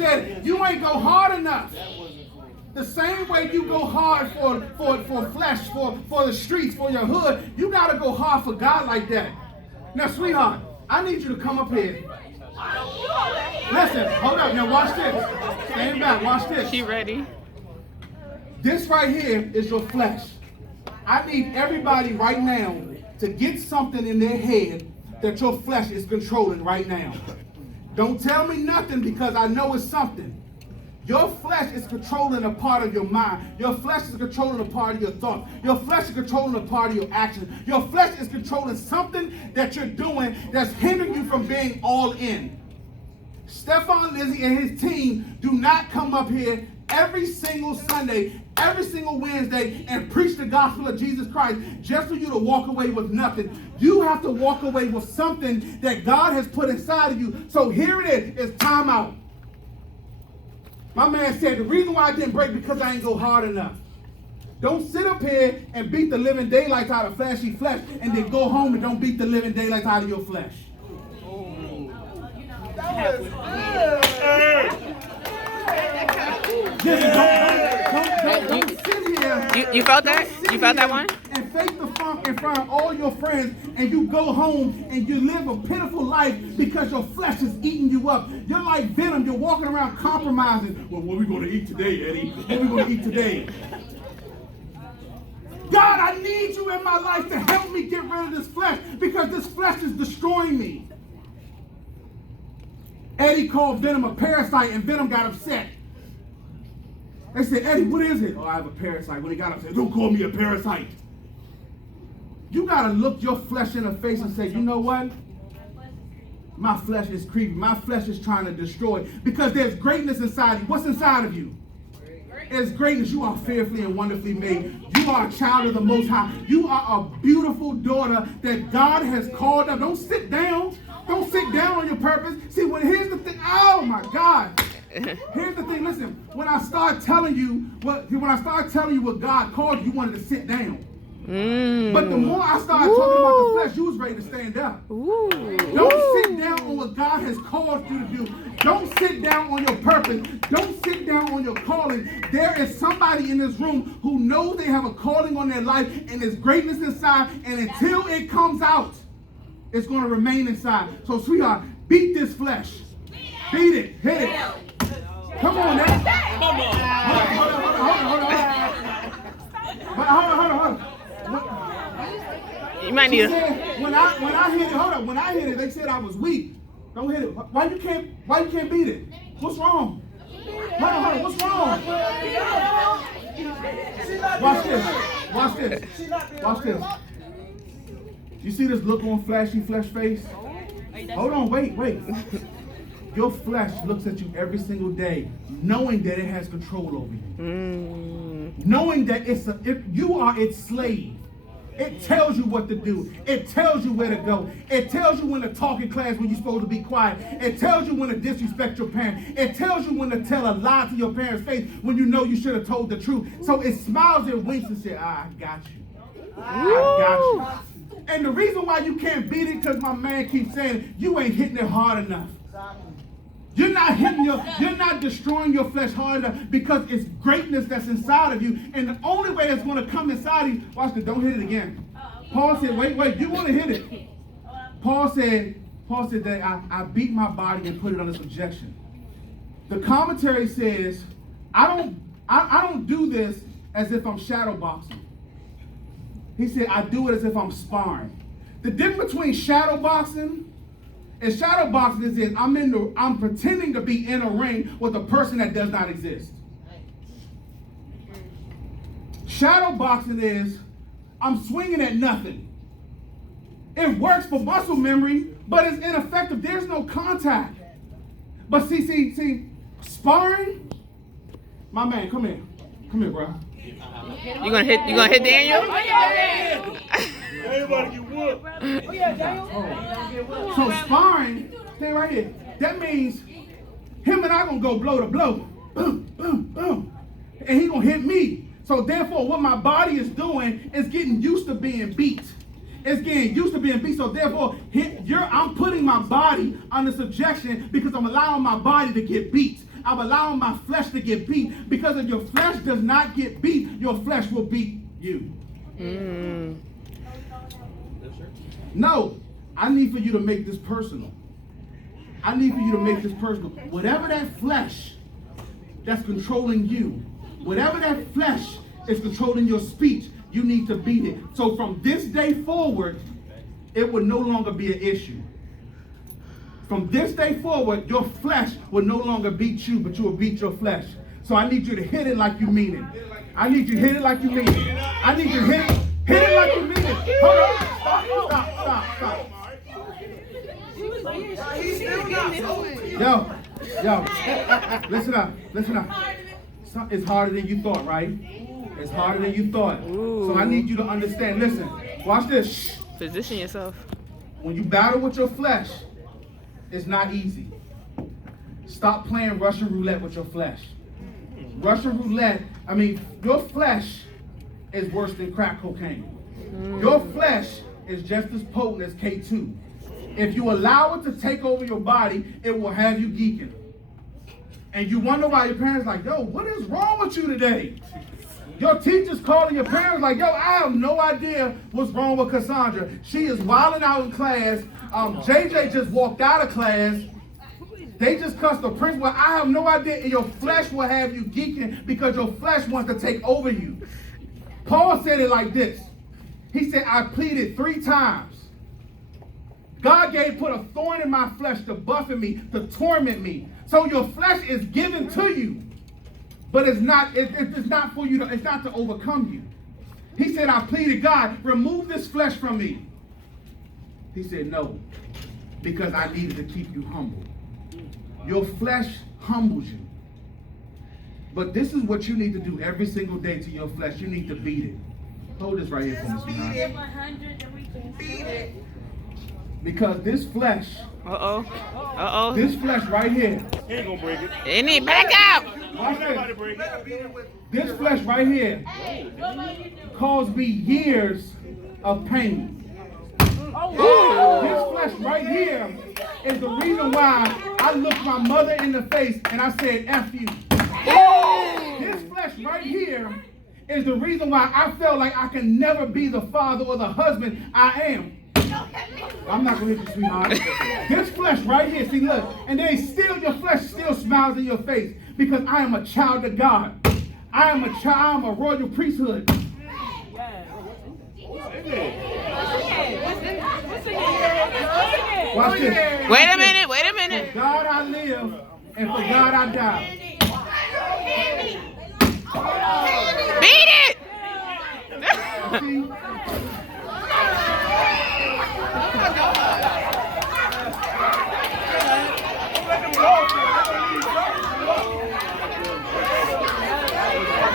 said, you ain't go hard enough. The same way you go hard for flesh, for the streets, for your hood, you got to go hard for God like that. Now, sweetheart, I need you to come up here. Listen, hold up. Now, watch this. Stand back. Watch this. She ready? This right here is your flesh. I need everybody right now to get something in their head that your flesh is controlling right now. Don't tell me nothing because I know it's something. Your flesh is controlling a part of your mind. Your flesh is controlling a part of your thoughts. Your flesh is controlling a part of your actions. Your flesh is controlling something that you're doing that's hindering you from being all in. Stephon Lizzie and his team do not come up here every single Sunday, every single Wednesday, and preach the gospel of Jesus Christ just for you to walk away with nothing. You have to walk away with something that God has put inside of you. So here it is. It's time out. My man said, the reason why I didn't break because I ain't go hard enough. Don't sit up here and beat the living daylights out of flashy flesh and then go home and don't beat the living daylights out of your flesh. That was good. Don't sit here. You felt that? You felt that one? And fake the funk in front of all your friends, and you go home and you live a pitiful life because your flesh is eating you up. You're like Venom. You're walking around compromising. Well, what are we going to eat today, Eddie? What are we going to eat today? God, I need you in my life to help me get rid of this flesh because this flesh is destroying me. Eddie called Venom a parasite, and Venom got upset. They said, Eddie, what is it? Oh, I have a parasite. When he got upset, don't call me a parasite. You got to look your flesh in the face and say, you know what? My flesh is creepy. My flesh is trying to destroy. Because there's greatness inside you. What's inside of you? It's greatness. You are fearfully and wonderfully made. You are a child of the Most High. You are a beautiful daughter that God has called up. Don't sit down. Don't sit down on your purpose. See, here's the thing. Oh, my God. Here's the thing. Listen, when I start telling you what God called you, you wanted to sit down. But the more I started talking about the flesh, you was ready to stand up. Don't sit down on what God has called you to do. Don't sit down on your purpose. Don't sit down on your calling. There is somebody in this room who knows they have a calling on their life and there's greatness inside, and until it comes out, it's going to remain inside. So, sweetheart, beat this flesh. Beat it. Hit it. Come on now. Come on. Hold on. You might need when I hit it, hold up. When I hit it, they said I was weak. Don't hit it. Why you can't beat it? What's wrong? Hold on. What's wrong? Watch this. You see this look on flashy flesh face? Hold on, wait. Your flesh looks at you every single day, knowing that it has control over you. Knowing that you are its slave. It tells you what to do. It tells you where to go. It tells you when to talk in class when you're supposed to be quiet. It tells you when to disrespect your parents. It tells you when to tell a lie to your parents' face when you know you should have told the truth. So it smiles and winks and says, I got you. I got you. And the reason why you can't beat it because my man keeps saying you ain't hitting it hard enough. You're not destroying your flesh hard enough because it's greatness that's inside of you. And the only way that's going to come inside of you, watch this, don't hit it again. Paul said, wait, you want to hit it. Paul said that I beat my body and put it under subjection. The commentary says, I don't do this as if I'm shadow boxing. He said, I do it as if I'm sparring. The difference between shadow boxing and shadow boxing is I'm pretending to be in a ring with a person that does not exist. Shadow boxing is I'm swinging at nothing. It works for muscle memory, but it's ineffective. There's no contact. But see, sparring. My man, come here, bro. You gonna hit Daniel? Everybody get whooped. So sparring, stay right here. That means him and I gonna go blow to blow. Boom, boom, boom. And he gonna hit me. So therefore, what my body is doing is getting used to being beat. It's getting used to being beat. So therefore, I'm putting my body under subjection because I'm allowing my body to get beat. I'm allowing my flesh to get beat. Because if your flesh does not get beat, your flesh will beat you. No, I need for you to make this personal. I need for you to make this personal. Whatever that flesh that's controlling you, whatever that flesh is controlling your speech, you need to beat it. So from this day forward, it will no longer be an issue. From this day forward, your flesh will no longer beat you, but you will beat your flesh. So I need you to hit it like you mean it. I need you to hit it like you mean it. I need you to hit it like you mean it. Hold on. Stop. Yo, listen up. It's harder than you thought, right? It's harder than you thought. So I need you to understand. Listen, watch this. Shh. Position yourself. When you battle with your flesh, it's not easy. Stop playing Russian roulette with your flesh. Russian roulette, your flesh is worse than crack cocaine. Your flesh is just as potent as K2. If you allow it to take over your body, it will have you geeking. And you wonder why your parents like, yo, what is wrong with you today? Your teacher's calling your parents like, yo, I have no idea what's wrong with Cassandra. She is wilding out in class. JJ just walked out of class. They just cussed the principal. I have no idea. And your flesh will have you geeking because your flesh wants to take over you. Paul said it like this. He said, I pleaded 3 times. God put a thorn in my flesh to buffet me, to torment me. So your flesh is given to you. But it's not for you it's not to overcome you. He said, I pleaded, God, remove this flesh from me. He said, no, because I needed to keep you humble. Your flesh humbles you. But this is what you need to do every single day to your flesh. You need to beat it. Hold this right here for me, sweetheart. Beat it. Because this flesh, this flesh right here, He ain't gonna break it. It need back out. watch Nobody this. break it. This flesh right here caused me years of pain. This flesh right here is the reason why I looked my mother in the face and I said, F you. This flesh right here is the reason why I felt like I can never be the father or the husband I am. I'm not going to hit you, sweetheart. This flesh right here, see, look. And then still, your flesh still smiles in your face because I am a child of God. I am a child, I am a royal priesthood. Watch this. Wait a minute. For God I live, and for God I die. Beat it! See?